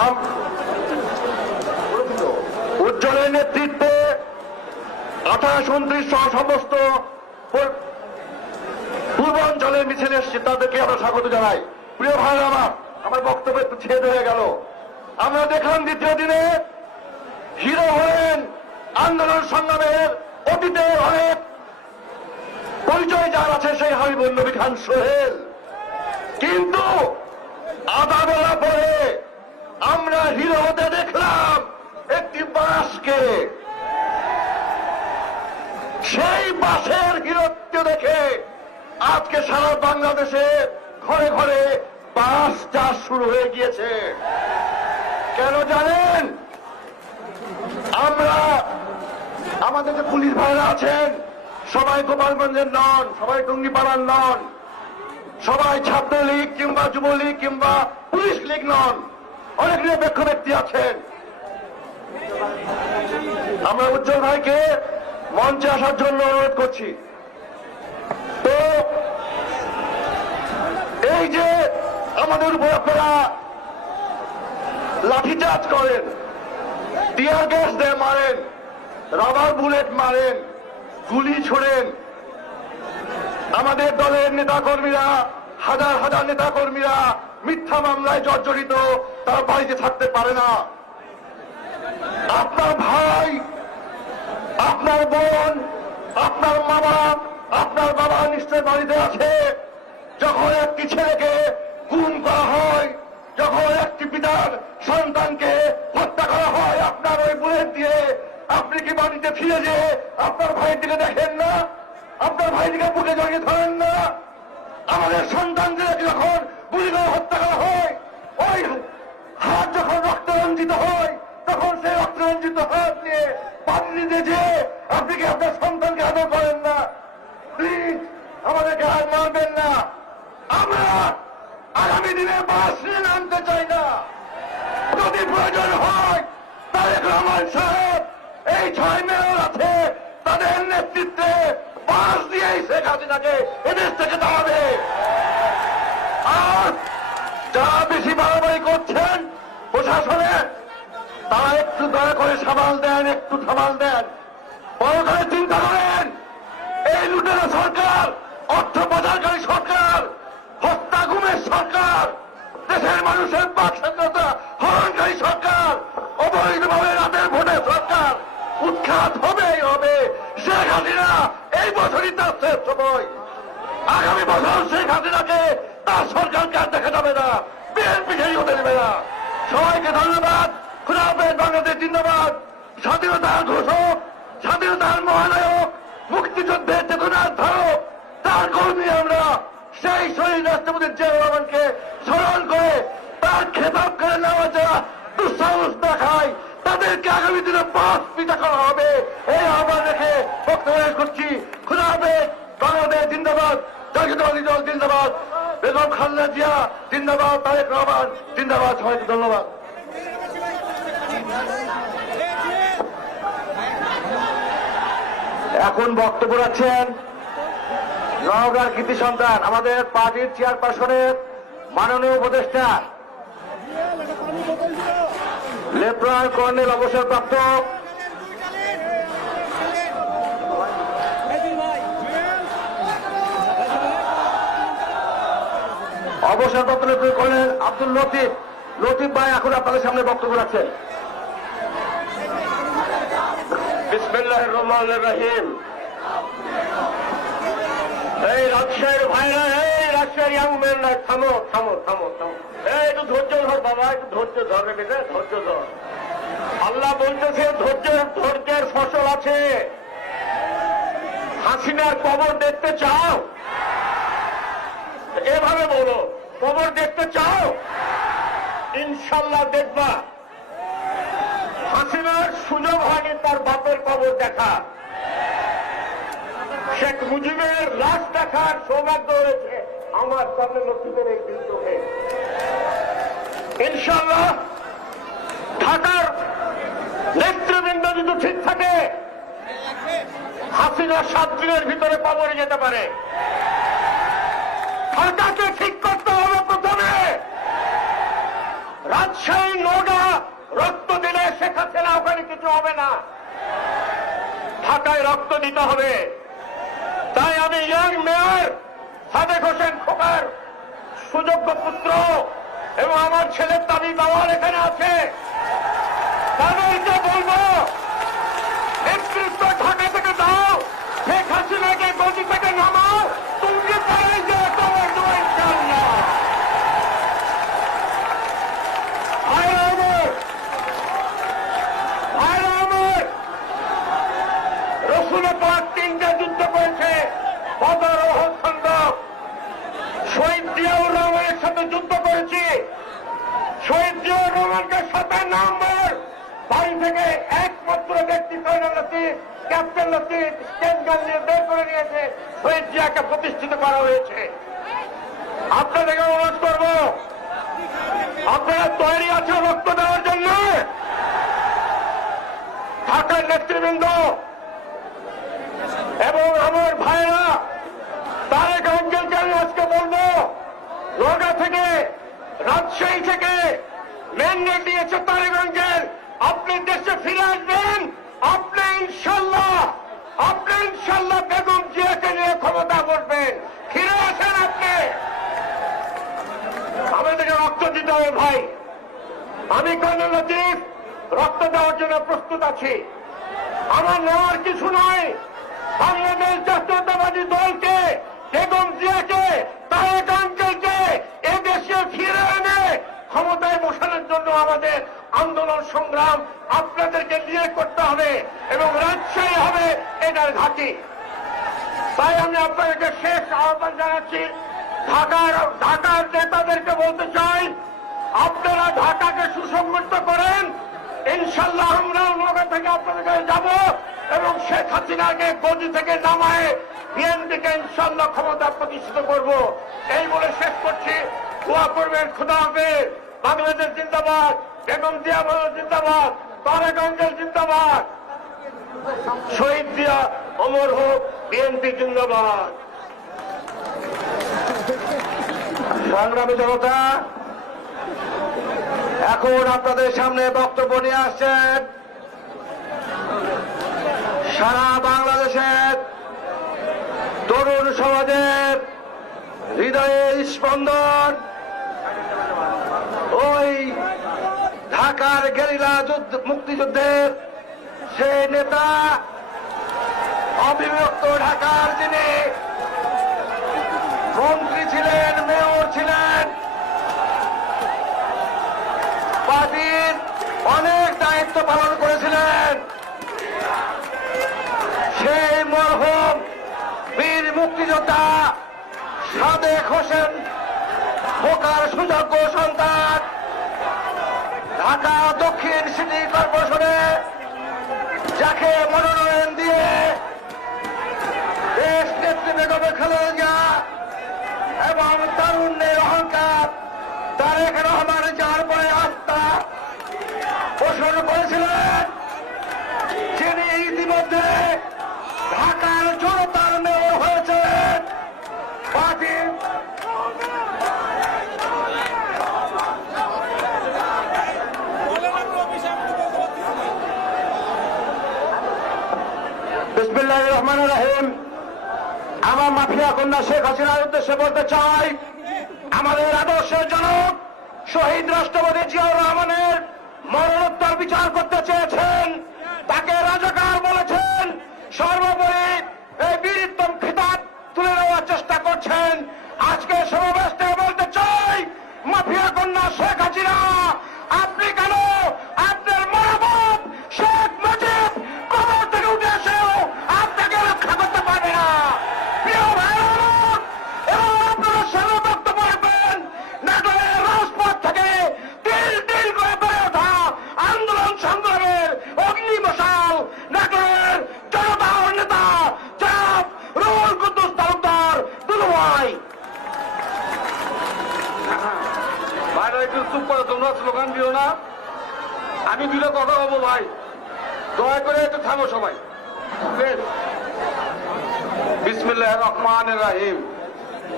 আম- উজ্জ্বলের নেতৃত্বে আঠাশ, উনত্রিশ সহ সমস্ত পূর্বাঞ্চলের মিছিল এসছে। তাদেরকে আমরা স্বাগত জানাই। প্রিয় ভাই আমার আমার বক্তব্য একটু ছেদ হয়ে গেল। আমরা দেখলাম দ্বিতীয় দিনে হিরো হলেন আন্দোলন সংগ্রামের অতীতে অনেক পরিচয় যার আছে সেই হাবিবুল নবী খান সোহেল। কিন্তু আধা বেলা পরে আমরা হিরো হতে দেখলাম একটি বাসকে। সেই বাসের হিরোত্ব দেখে আজকে সারা বাংলাদেশে ঘরে ঘরে বাস চাষ শুরু হয়ে গিয়েছে। কেন জানেন? আমরা, আমাদের যে পুলিশ ভাইরা আছেন, সবাই গোপালগঞ্জের নন, সবাই টুঙ্গিপাড়ার নন, সবাই ছাত্রলীগ কিংবা যুবলীগ কিংবা পুলিশ লীগ নন। অনেক নিরপেক্ষ ব্যক্তি আছেন। আমরা উজ্জ্বল ভাইকে মঞ্চে আসার জন্য অনুরোধ করছি। তো, এই যে আমাদের উপর আপনারা লাঠিচার্জ করেন, টিয়ার গ্যাস দিয়ে মারেন, রাবার বুলেট মারেন, গুলি ছোড়েন, আমাদের দলের নেতাকর্মীরা, হাজার হাজার নেতাকর্মীরা মিথ্যা মামলায় জর্জরিত, তারা বাড়িতে থাকতে পারে না। আপনার ভাই, আপনার বোন, আপনার মা বাপ আপনার বাবা নিশ্চয় বাড়িতে আছে। যখন একটি ছেলেকে গুম করা হয়, যখন একটি পিতার সন্তানকে হত্যা করা হয় আপনার ওই বুলেট দিয়ে, আপনি কি বাড়িতে ফিরে যে আপনার ভাইটিকে দেখেন না? আপনার ভাইটিকে বুকে জড়িয়ে ধরেন না? আমাদের সন্তানদের যখন গুলি হত্যা করা হয়। ওই হাত যখন রক্ত রঞ্জিত হয়, তখন সেই রক্ত রঞ্জিত হাত নিয়ে পাত্রিতে যে আপনি কি আপনার সন্তানকে আদর করেন না? প্লিজ আমাদেরকে আর মারবেন না। আমরা আগামী দিনে বাস নিয়ে নামতে চাই না। যদি প্রয়োজন হয়, তারেক রহমান সাহেব, এই ছয় মেয়র আছে, তাদের নেতৃত্বে বাস দিয়েই শেখ হাসিনাকে এদেশ থেকে দাঁড়াবে আর যারা বেশি বাড়াবাড়ি করছেন প্রশাসনে, তারা একটু দয়া করে সামাল দেন, একটু সামাল দেন। করে চিন্তা করেন, এই লুটেরা সরকার, অর্থ পাচারকারী সরকার, হত্যা গুমের সরকার, দেশের মানুষের বাক স্বাধীনতা হরণকারী সরকার, অবৈধভাবে রাতের ভোটে সরকার, উৎখাত হবেই হবে। শেখ হাসিনা এই বছরই তার শেষ সময় আগামী বছর শেখ হাসিনাকে তার সরকারকে আর দেখা যাবে না। বিএনপি সেই হতে দেবে না। সবাইকে ধন্যবাদ। খুদা বাংলাদেশ জিন্দাবাদ। স্বাধীনতার ঘোষক, স্বাধীনতার মহানায়ক, মুক্তিযুদ্ধের চেতনার ধারক, তার কর্মী আমরা। সেই শহীদ রাষ্ট্রপতি জিয়া রহমানকে স্মরণ করে তার খেতাব করে নেওয়া যারা দুঃসাহস দেখায়, তাদেরকে আগামী দিনে পাঁচ পিঠা করা হবে। এই আহ্বান রেখে বক্তব্য করছি। খুদা বাংলাদেশ এখন বক্তব্য রাখছেন নওগাঁর কৃতি সন্তান আমাদের পার্টির চেয়ারপারসনের মাননীয় উপদেষ্টা লেফটেন্যান্ট কর্নেল অবসরপ্রাপ্ত অবসরপ্রাপ্ত লেফটেন্যান্ট কর্নেল আব্দুল লতিফ। লতিফ ভাই, এখন আপনাদের সামনে বক্তব্য রাখছেন। রহিম। এই রাজশাহীর ভাইরা, এই রাজশাহীর ইয়াং ম্যানরা থামো থামো থামো থামো। এই একটু ধৈর্য ধর বাবা, একটু ধৈর্য ধর বেটা, ধৈর্য ধর। আল্লাহ বলতেছে, ধৈর্যের ধৈর্যের ফসল আছে। হাসিনার কবর দেখতে চাও? এভাবে বলো। কবর দেখতে চাও? ইনশাল্লাহ দেখবা। হাসিনার সুযোগ হয়নি তার বাপের কবর দেখা। শেখ মুজিবের লাশ দেখার সৌভাগ্য হয়েছে আমার সামনে লক্ষ্মীদের এই চোখে ইনশাল্লাহ ঢাকার নেতৃবৃন্দ যদি ঠিক থাকে, হাসিনা সাত দিনের ভিতরে কবরে যেতে পারে। সরকারকে ঠিক করতে হবে প্রথমে রাজশাহী নওগাঁ শেখ হাসিনা ওখানে কিছু হবে না। ঢাকায় রক্ত দিতে হবে। তাই আমি ইয়াং মেয়র সাদেক হোসেন খোকার সুযোগ্য পুত্র এবং আমার ছেলের দাবি বাবার এখানে আছে তাদেরকে বলব নেতৃত্ব ঢাকা থেকে দাও শেখ হাসিনাকে গদি থেকে নামাও তুমি পারে যে তোমার দোয়া ইনশাআল্লাহ ভাইরা আমার ভাইরা আমার রসুল পাক তিনটা যুদ্ধ করেছে। বদর ও খন্দক শহীদ জিয়াউর রহমানের সাথে যুদ্ধ করেছি। শহীদ জিয়াউর রহমানকে সাতাশ নম্বর। বাড়ি থেকে একমাত্র ব্যক্তি কয়না Latif, captain Latif sten gun নিয়ে বের করে নিয়েছে। শহীদ জিয়াকে প্রতিষ্ঠিত করা হয়েছে। আপনাদেরকে অনুরোধ করব, আপনারা তৈরি আছেন রক্ত দেওয়ার জন্য? ঢাকার নেতৃবৃন্দ এবং আমার ভাইরা, তারেক আঙ্কেলকে আমি আজকে বলব নগা থেকে, রাজশাহী থেকে ম্যান্ডেট দিয়েছে তারেক আঙ্কেল, আপনি দেশে ফিরে আসবেন, আপনি ইনশাল্লাহ আপনি ইনশাল্লাহ বেগম জিয়াকে নিয়ে ক্ষমতা বসবেন। ফিরে আসেন আপনি। আমাদেরকে রক্ত দিতে হবে ভাই। আমি কর্নেল লতিফ, রক্ত দেওয়ার জন্য প্রস্তুত আছি। আমার নেওয়ার কিছু নয় বাংলাদেশ জাতীয়তাবাদী দলকে, বেগম জিয়াকে, তারেক আঙ্কেলকে এদেশে ফিরে এনে ক্ষমতায় বসানোর জন্য আমাদের আন্দোলন সংগ্রাম আপনাদেরকে নিয়ে করতে হবে এবং রাজশাহী হবে এটার ঘাঁটি। তাই আমি আপনাদেরকে শেষ আহ্বান জানাচ্ছি। ঢাকার ঢাকার নেতাদেরকে বলতে চাই, আপনারা ঢাকাকে সুসংগঠিত করেন, ইনশাল্লাহ আমরা নগর থেকে আপনাদের কাছে যাব। এবং শেখ হাসিনাকে গদি থেকে নামায় বিএনপিকে ইনশাল্লাহ ক্ষমতা প্রতিষ্ঠিত করব। এই বলে শেষ করছি। দোয়া করবেন, খুদা হাফেজ। বাংলাদেশ জিন্দাবাদ, বেগম জিয়া জিন্দাবাদ আঙ্কেল জিন্দাবাদ। শহীদ জিয়া, অমর হোক, বিএনপি জিন্দাবাদ। সংগ্রামী জনতা, এখন আপনাদের সামনে বক্তব্য নিয়ে আসছেন সারা বাংলাদেশের তরুণ সমাজের হৃদয়ের স্পন্দন। ওই ঢাকার গেরিলা যুদ্ধ, মুক্তিযুদ্ধের সে নেতা, অবিভক্ত ঢাকার যিনি মন্ত্রী ছিলেন পার্টির অনেক দায়িত্ব পালন করেছিলেন সেই মরহুম বীর মুক্তিযোদ্ধা সাদেক হোসেন খোকার সুযোগ্য সন্তান ঢাকা দক্ষিণ সিটি কর্পোরেশনে যাকে মনোনয়ন দিয়ে দেশ নেত্রী বেগমে খালেদা জিয়া এবং তারুণ্যের অহংকার তারেক রহমান যার পরে আস্থা পোষণ করেছিলেন যিনি ইতিমধ্যে ঢাকার জনতার মেয়র হয়েছেন পার্টির বিসমিল্লাহ রহমান রাহিম। আমার মাফিয়া কন্যা শেখ হাসিনার উদ্দেশ্যে বলতে চাই, আমাদের আদর্শের জনক শহীদ রাষ্ট্রপতি জিয়াউর রহমানের মরণোত্তর বিচার করতে চেয়েছেন, তাকে রাজাকার বলেছেন, সর্বোপরি এই বীরিত্তম খিতাব তুলে নেওয়ার চেষ্টা করছেন। আজকে সমাবেশ থেকে বলতে চাই, মাফিয়া কন্যা শেখ হাসিনা চুপ করো, তোমরা স্লোগান দিও না। আমি দুটো কথা হব ভাই। দয়া করে একটু থামো সবাই। বিসমিল্লাহ রহমান রাহিম।